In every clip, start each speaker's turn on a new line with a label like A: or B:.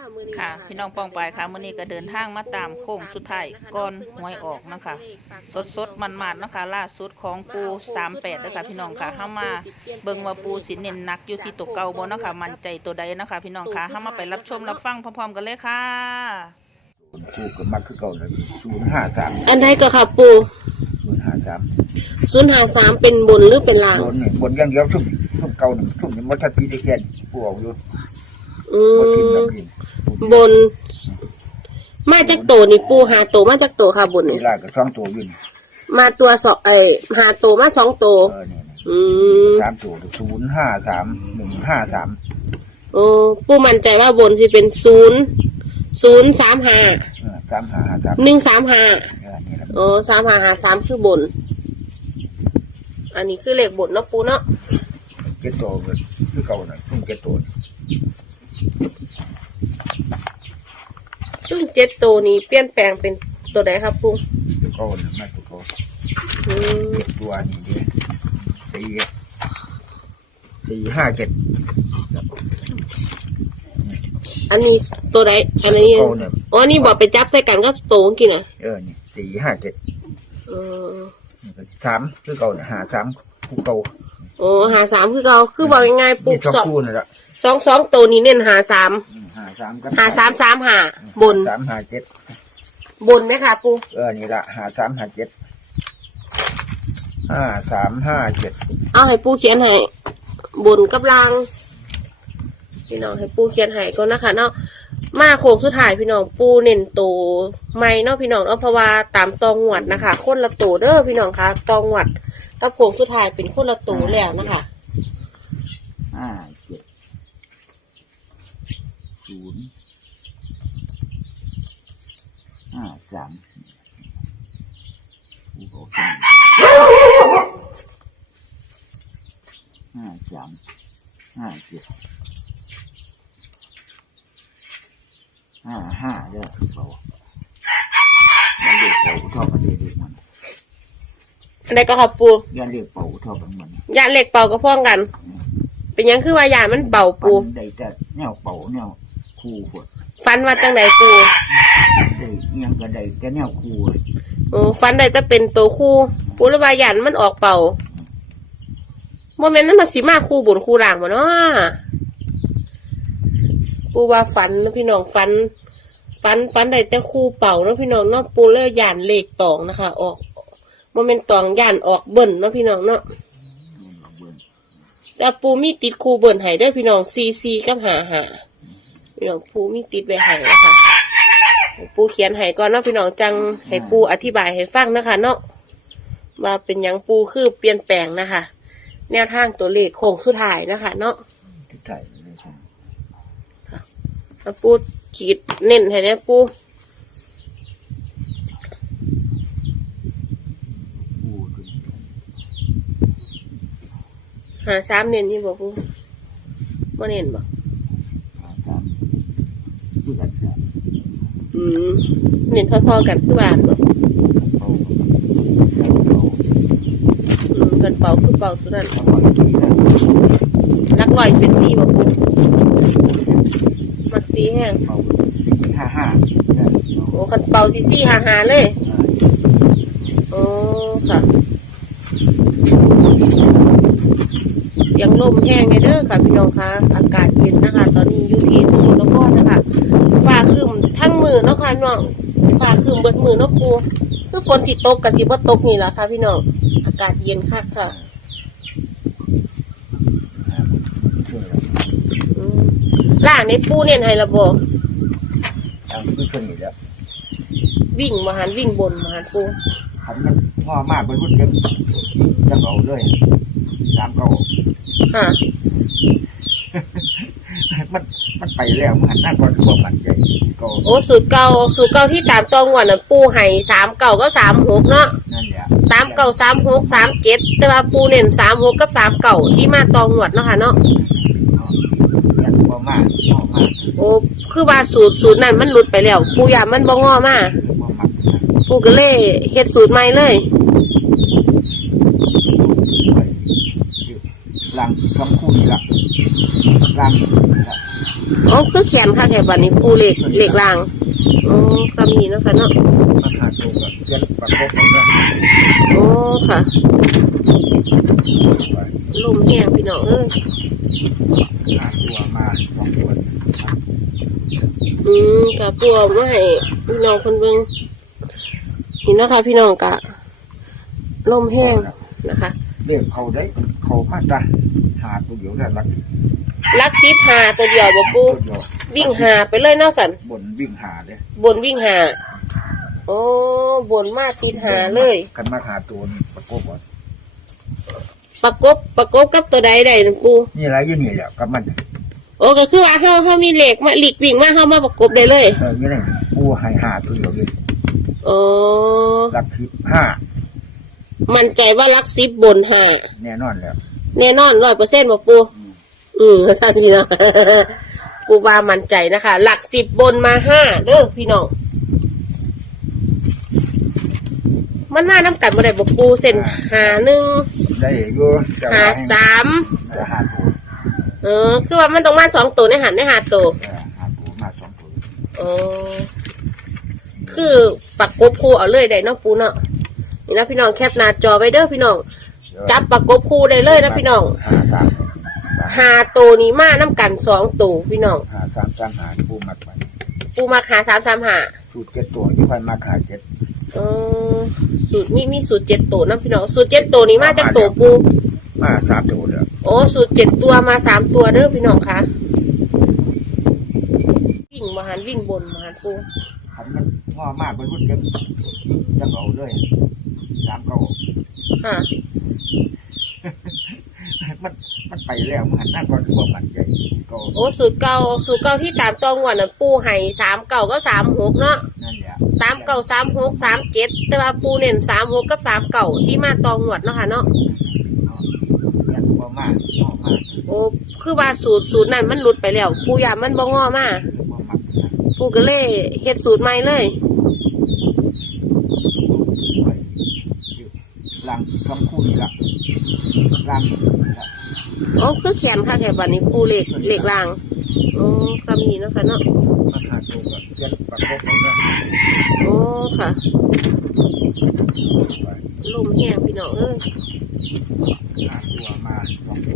A: ค่ะพี่น้องป้องไปค่ะมื้อนี้ก็เดินทางมาตามโค้งสุดท้ายก่อนหวยออกนะคะสดมันๆนะคะล่าสุดของปู38นะคะพี่น้องค่ะเฮามาเบิ่งว่าปูสิเน้นหนักอยู่ที่ตัวเก่าบ่นะคะมั่นใจตัวใดนะคะพี่น้องค่ะเฮามาไปรับชมรับฟังพร้อมๆกันเลยค่ะ
B: ปูก็มักคือเก่าเลย053
C: อันใดก็ค่ะปู053เป็นบนหรือเป็นล่าง
B: บนอย่างเดียวชุ่มเก่าหนึ่งชุ่มยังไม่ทันปีได้แค่ปูเอาอยู่
C: บนมาจากโตนี่ปูหาโตมาจากโตค่ะบนนี่
B: ล่างก็2 ตัวยืน
C: มาตัวหาโตมา2 ตัว
B: 3 ตัว053 153
C: โอ้ปูมั่นใจว่าบนสิเป็น035 135โอ้3553คือบนอันนี้คือเลขบนเนาะปูเนาะ
B: 7 ตัวคือเก่าหน่อยชุ่ม7 ตัว
C: ซึ่ง7 ตัวนี้เปลี่ยนแปลงเป็นตัวใดครับปู
B: ตัวเก่าหนึ่งมาตัวเก่าตัวนี้457
C: อันนี้ตัวใดอันนี้อ๋อนี่บอกไปจับใส่กันก็โตเมื่อกี้น่ะ
B: นี่4573คือเก่าเนี่ย53คู่เก่า
C: โอ้53คือเก่าคือบอกง่ายๆปุ๊บ
B: 2คู่นั่นแหละ
C: 2ตัวนี้เน้น53กับ5335บน
B: 357
C: บนไหมคะปู
B: นี่ละ5357
C: เอาให้ปูเขียนให้บนกับล่างพี่น้องให้ปูเขียนให้ก็นะคะเนาะมาโค้งสุดท้ายพี่น้องปูเน้นโตไม่เนาะพี่น้องเนาะเพราะว่าตามตองหวัดนะคะคนละโตเด้อพี่น้องคะตองหวัดกับโค้งสุดท้ายเป็นคนละโตแล้วนะคะ
B: 55เด้อเขายันเรียกเป่าทอกันเด็กมัน
C: อันใดก็ขับปู
B: ยันเรียกเป่าทอกันมัน
C: ยาเหล็กเป่าก็พ้องกันเป็นยังคือว่ายามันเป่าปู
B: ได้แต่แนวเป่าแนวคู่ขวด
C: ฟันว่าจังไหนปู
B: ได้ยังก็ได้แต่แนวคู่
C: โอ้ฟันได้จะเป็นตัวคู่ปูระบายยันมันออกเป่าโมเมนต์นั้นมาสีมาคู่บนคู่ล่างมาเนาะปูว่าฟันนะพี่น้องฟันได้แต่คู่เป่านะพี่น้องเนาะปูเลื่อยยันเหล็กตองนะคะออกโมเมนต์ตองยันออกเบิ่นเนาะพี่น้องเนาะแล้วปูมีติดคู่เบิ่นไห้ด้วยพี่น้องซีกับหาพี่น้องปูมีติดไว้ไห้นะคะปูเขียนไห้ก่อนเนาะพี่น้องจังให้ปูอธิบายให้ฟังนะคะเนาะว่าเป็นยังปูคือเปลี่ยนแปลงนะคะแนวทางตัวเลขโค้งสุดท้ายนะคะเนาะแล้วปูขีดเน้นให้เนี่ยปู53เน้นนี่บอกปูว่าเน้นบอกเน้นพอๆกันคือบ้านบอกเป็นเป่าคือเป่าตัวนั้นลักลอยเป็นซีบอกปูมักซีแห้งโอ้คันเป่าซี55เลยโอ้ค่ะเสียงลมแห้งเด้อค่ะพี่น้องคะอากาศเย็นนะคะตอนนี้อยู่ที่สมุทรสาครนะคะฟ้าคืมทั้งมือเนาะค่ะน้องฟ้าคืมเบิดมือเนาะปูคือฝนสิตกกับสิบ่ตกนี่แหละค่ะพี่น้องอากาศเย็นคักค่ะล่างในปูเน้นให้ระบบวิ่งมาหันวิ่งบนมาหันปู
B: หันมันงอมากเป็นรุ่นเต็มจะเอาเลย3 เก่ามันไปแล้วมันนั่นก็คือมันใหญ่
C: โอ้สูตรเก่าที่ตามตองวันน่ะปูไห้3 เก่าก็36เนาะ
B: นั่นแหละ
C: 3 เก่า36 37แต่ว่าปูเน้น36กับ3 เก่าที่มาตองหวดเนาะค่ะเนาะโอ้คือว่าสูตรนั้นมันหลุดไปแล้วปูยามันบ่งอมาปูก็เลยเฮ็ดสูตรใหม่เลย
B: ล่าง2 คู่นี่ละล่าง
C: อ๋อคือเขียนค่ะแค่บัดนี้ปูเหล็กรางอ๋อคำนี้นะคะเนาะ
B: มาขาดตัวกับเจ็ดประกบผมเนี่ย
C: อ๋อค่ะลมแห้งพี่น้องเอ้ย
B: ขาดตัวมาสองตัว
C: กะปัวมาให้พี่น้องคนเบิ่งเห็นนะคะพี่น้องกะลมแห้งนะคะ
B: เรียกเขาได้เขามาจ้ะหาตัวเดียวได้รัก
C: ลักซิบหาตัวเดียวบ่ปู
B: ตัวเดียว
C: วิ่งหาไปเลยเนาะสัน
B: บนวิ่งหาเลย
C: บนวิ่งหาโอ้บนมาติดหาเลย
B: กันมาหาตัวประกบก่อน
C: ประกบกับตัวใดนั่นปู
B: นี่อะไรอยู่นี่แหละกับมัน
C: โอ้ก็คือว่าเฮามีเหล็กมาหลีกวิ่งมาเฮามาประกบได้เลย
B: นี่ไงปูให้หาตัวเดียวเลย
C: โอ้
B: รักทิพห้า
C: มั่นใจว่าลักซิบบนหา
B: แน่นอนแล้ว
C: แน่นอน100%บ่ปูท่านพี่น้อง ปูว่ามั่นใจนะคะ หลัก10บนมา5เด้อพี่น้องมันมาน้ำกันบ่ได้บ่ปูเส้นหา1
B: ได้อยู่แต่
C: หา
B: ว่า
C: 3
B: จะหาตัว
C: คือว่ามันต้องมา2ตัวในหันในหาตัว
B: หาตัวมาสองตัว
C: คือปักกบคู่เอาเลยได้เนาะปูเนาะนี่นะพี่น้องแคปหน้าจอไว้เด้อพี่น้องจับปักกบคู่ได้เลยนะพี่น้อง
B: หาสาม
C: หาตัวนี้มาน้ำกัน2ตัวพี่น้อง
B: หาสามสามหาปูมัดไป
C: ปูมาหา335
B: สูตรเจ็ดตัวที่ค่อยมาขายเจ็ด
C: สูตรมีสูตร7ตัวนะพี่น้องสูตร7ตัวนี้มาจากตัวปู
B: มาสามตัวเลย
C: โอ้สูตร7ตัวมา3ตัวเด้อพี่น้องค่ะวิ่งมาหันวิ่งบนมาหันปู
B: ขันมันงอมากเป็นรุ่นเจ็บจะเอาเลยสามเก้า
C: ค่ะ
B: มันไปแล้วมันหันหน้าก่อนตัวมันใหญ่ก็
C: โอ้สูตรเก่าที่ตามตองวันน่ะปูให้3 เก่าก็36เนาะ
B: นั่นแหละ
C: 39 36 37แต่ว่าปูเน้น36กับ3 เก่าที่มาตองหวดเนาะค่ะเนาะ
B: ยังงอมากงอมาก
C: โอ้คือว่าสูตรนั้นมันหลุดไปแล้วปูยามันบ่งอมา
B: งอมาก
C: ปูก็เลยเฮ็ดสูตรใหม่เลย
B: ลังคำคู่นี่ละลัง
C: อ๋อคือเขียนค่ะแค่บัดนี้ปูเหล็กรางอ๋อคำนี้เนาะค่ะเนาะ
B: มาขาดตัวกับเจ็ดประกบผมเนี่ย
C: อ๋อค่ะลมแห้งพี่น้องเอ้ย
B: หาตัวมาสองตัว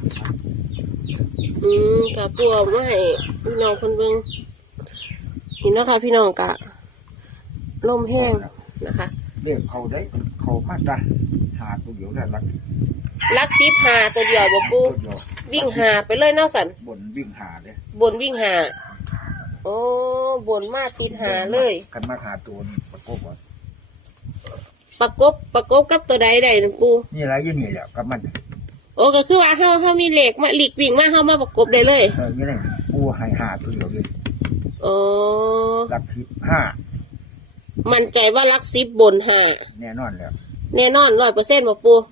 C: กะปัวมาให้พี่น้องคนเบิ่งเห็นเนาะค่ะพี่น้องกะลมแห้งนะคะ
B: เรียกเขาได้เขามาจ้ะหาตัวเดียวได้รัก
C: ลักซิบหาตัวเดียวบ่ปู
B: ตัวเดียว
C: วิ่งหาไปเลยเนาะสัน
B: บนวิ่งหาเลย
C: บนวิ่งหาโอ้บนมาติดหาเลย
B: กันมาหาตัวประกบก่อน
C: ประกบกับตัวใดนั่นปู
B: นี่อะไรอยู่นี่แหละกับมัน
C: โอ้ก็คือว่าเฮามีเหล็กมาหลีกวิ่งมาเฮามาประกบได้เลย
B: นี่ไงปูให้หาตัวเดียวเลย
C: โอ้
B: รักทิพห้า
C: มั่นใจว่าลักซิบบนหา
B: แน่นอนแล้ว
C: แน่นอน100%บ่ปู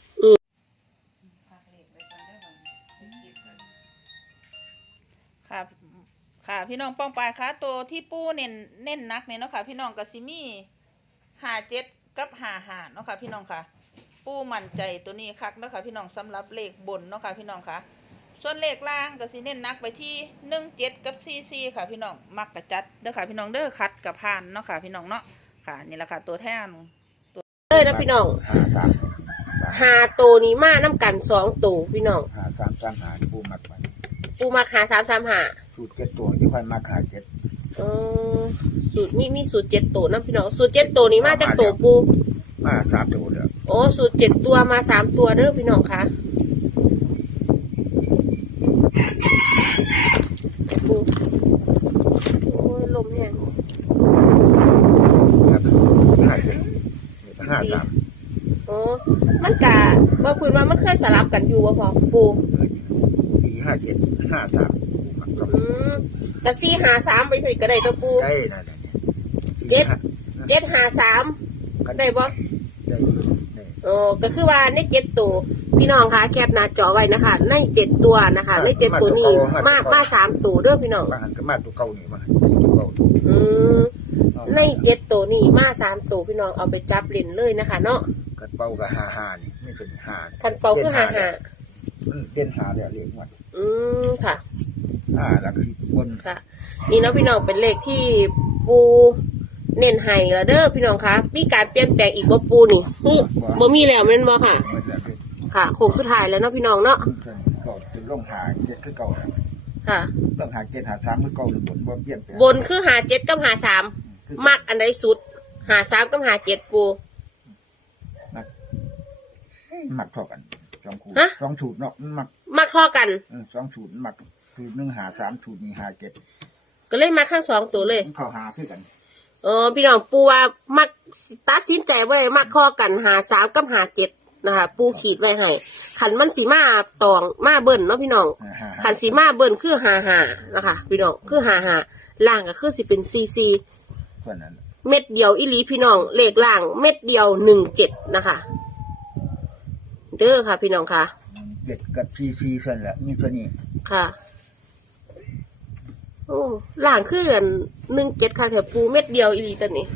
A: ค่ะค่ะพี่น้องป้องปลายค่ะตัวที่ปูเน้นนักเนี่ยเนาะค่ะพี่น้องก็สิมี57กับ55เนาะค่ะพี่น้องค่ะ ปูมั่นใจตัวนี้คักเนาะค่ะพี่น้องสำหรับเลขบนเนาะค่ะพี่น้องค่ะ ส่วนเลขล่างก็สิเน้นนักไปที่17กับ44ค่ะพี่น้องมักกะจัดเด้อค่ะพี่น้องเด้อคัดกับผ่านเนาะค่ะพี่น้องเนาะค่ะนี่แหละค่ะตัวแทน
C: เลยนะพี่น้อง
B: หาสาม
C: หาตัวนี้มาน้ำกัน2ตัวพี่น้อง
B: หาสามสามหาปูมัดไป
C: ปูมาหา335
B: สูตรเจ็ดตัวที่ค่อยมาขายเจ็ด
C: สูตรมีสูตร7ตัวนะพี่น้องสูตร7ตัวนี้มาจากตัวปู
B: มาสามตัวเลย
C: โอ้สูตร7ตัวมา3ตัวเด้อพี่น้องค่ะปูโอ้ยลมแห้ง
B: ห้าเจ็ดห้าสาม
C: โอ้มันกะว่าคุยว่ามันเคยสลับกันอยู่บ่พอปู
B: ปี57 53ปูมัดกับ
C: กะ453ไปสิก็ได้ตัวปู
B: ได้นะ
C: 753ก็ได้บ่
B: ได้
C: โอ้ก็คือว่าใน7ตัวพี่น้องคะแคปหน้าจอไว้นะคะใน7ตัวนะคะใน7ตัวนี้มา3ตัวเด้อพี่น้อง
B: บางอันก็มาตัวเก่านี่มาตัวเก่า
C: ใน7ตัวนี้มา3ตัวพี่น้องเอาไปจับเล่นเลยนะคะเนาะ
B: กันเป่ากับ55นี่นี่เป็น5
C: คันเป่าคือ55
B: เด่นหาแล้วเรียกว่า
C: ค่ะ
B: 5 หลักสิบบน
C: ค่ะ นี่เนาะพี่น้องเป็นเลขที่ปูเน้นให้แล้วเด้อพี่น้องคะมีการเปลี่ยนแปลงอีกบ่ปูนี่บ่มีแล้วแม่นบ่ค่ะ
B: มันจะเป็น
C: ค่ะโค้งสุดท้ายแล้วเนาะพี่น้องเนาะ
B: เก่าจะลงหาเจ็ดคือเก่า
C: ค่ะ
B: ลงหาเจ็ดหาสามคือเก่าหรือบนบ่เปลี่ยนแปลง
C: บนคือหา7กับหา3มักอันใดสุดหา3กับหา7ปู
B: มักเท่ากันสองคู่
C: ฮะ
B: สองสูตรเนาะมัก
C: มักข้อกัน
B: สองสูตรมักสูตรหนึ่งหาสามสูตรนี้หาเจ็ด
C: ก็เลยมักทั้งสองตัวเลย
B: เข้าหาคือกัน
C: พี่น้องปูว่ามักตัดสินใจไว้มักข้อกันหา3กับหา7นะคะปูขีดไว้ให้ขันมันสีมาตองมาเบิ่นเนาะพี่น้องขันสีมาเบิ่นคือหานะคะพี่น้องคือหาล่างก็คือสิเป็นซี
B: ส่วนนั้น
C: เม็ดเดียวอีหลีพี่น้องเลขล่างเม็ดเดียว17นะคะเด้อค่ะ พี่น้องค่ะ
B: เจ็ดกับซีส่วนละมีตัวนี้
C: ค่ะโอ้ล่างคือกัน17ค่ะแถวปูเม็ดเดียวอีหลีตัวนี้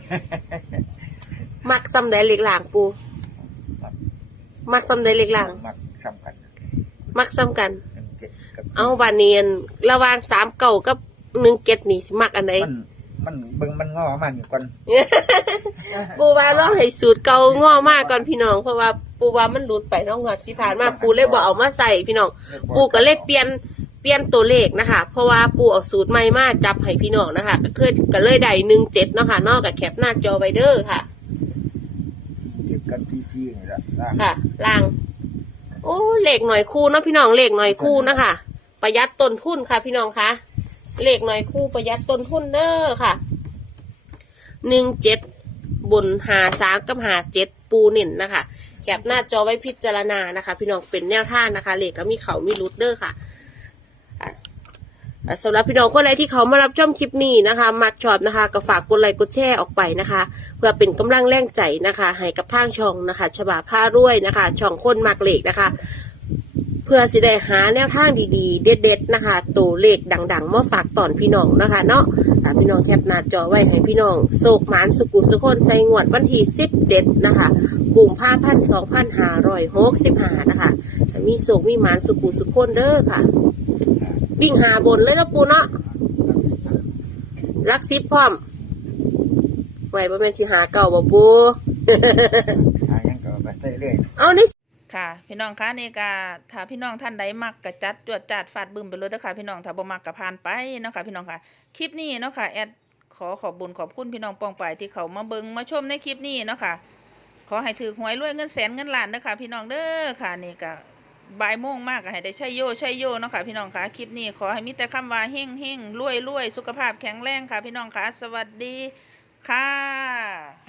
C: มักซ้ำใดเลขล่างปูมักซ้ำใดเลขล่าง
B: มักซ้ำกัน
C: มักซ้ำกัน
B: เจ็ดกับ
C: เอาบานเนียนระหว่าง39กับ17นี่สิมักอันไหน
B: มันเบิ่งมันงอมานี่ก่อน
C: ปูว่าลองให้สูตรเก่าง้อมากก่อนพี่น้องเพราะว่าปูว่ามันหลุดไปน้องงวดที่ผ่านมาปูเลยบ่เอามาใส่พี่น้องปูก็เลยเปลี่ยนตัวเลขนะคะ เพราะว่าปูเอาสูตรใหม่มาจับให้พี่น้องนะคะก็เลยได้17เนาะค่ะนอกกับแคปหน้าจอไว้เด้อค่ะ
B: เจ็ดกับซีนี่ละล่าง
C: ค่ะล่าง โอ้เลขหน่อยคู่เนาะพี่น้องเลขหน่อยคู่นะคะ ประหยัดต้นทุนค่ะ พี่น้องคะเลขหน่อยคู่ประหยัดต้นทุนเด้อค่ะ17บน53กับ57ปูเน่นนะคะแคปหน้าจอไว้พิจารณานะคะ พี่น้องเป็นแนวทางนะคะเลขก็มีเขามีรุดเด้อค่ะสำหรับพี่น้องคนใดที่เขามารับชมคลิปนี้นะคะมักชอบนะคะก็ฝากกดไลค์กดแชร์ออกไปนะคะ เพื่อเป็นกำลังแรงใจนะคะให้กับทางช่องนะคะฉบับผ้ารวยนะคะ ช่องคนมักเลขนะคะ เพื่อสิได้หาแนวทางดีๆ เด็ดๆนะคะตัวเลขดังๆมาฝากตอนพี่น้องนะคะเนาะพี่น้องแคปหน้าจอไว้ให้พี่น้องโศกหมานสุกุสุคนใส่งวดวันที่17นะคะกุมภาพันธ์2565นะคะมีโศกมีหมานสุกุสุคนเด้อค่ะวิ่งหาบนเลยนะปูเนาะรักซิปพร้อมไว้บ่แม่นสิหาเก่าบ่ปู
B: หายังก็ไปใส่เรื่อย
C: เอานี่
A: ค่ะพี่น้องคะนี่ก็ถ้าพี่น้องท่านใดมักกะจัดจวดจาดฟาดบึ้มไปเลยเด้อค่ะพี่น้องถ้าบ่มักกะผ่านไปเนาะค่ะพี่น้องค่ะคลิปนี้เนาะค่ะแอดขอขอบบุญขอบคุณพี่น้องปองไปที่เขามาเบิ่งมาชมในคลิปนี้เนาะค่ะขอให้ถือหวยรวยเงินแสนเงินล้านเด้อค่ะพี่น้องเด้อค่ะนี่ก็บ่ายโมงมากก็ให้ได้ใช้โยเนาะค่ะพี่น้องค่ะคลิปนี้ขอให้มีแต่คำว่าเฮงเฮงรวยรวยสุขภาพแข็งแรงค่ะพี่น้องค่ะสวัสดีค่ะ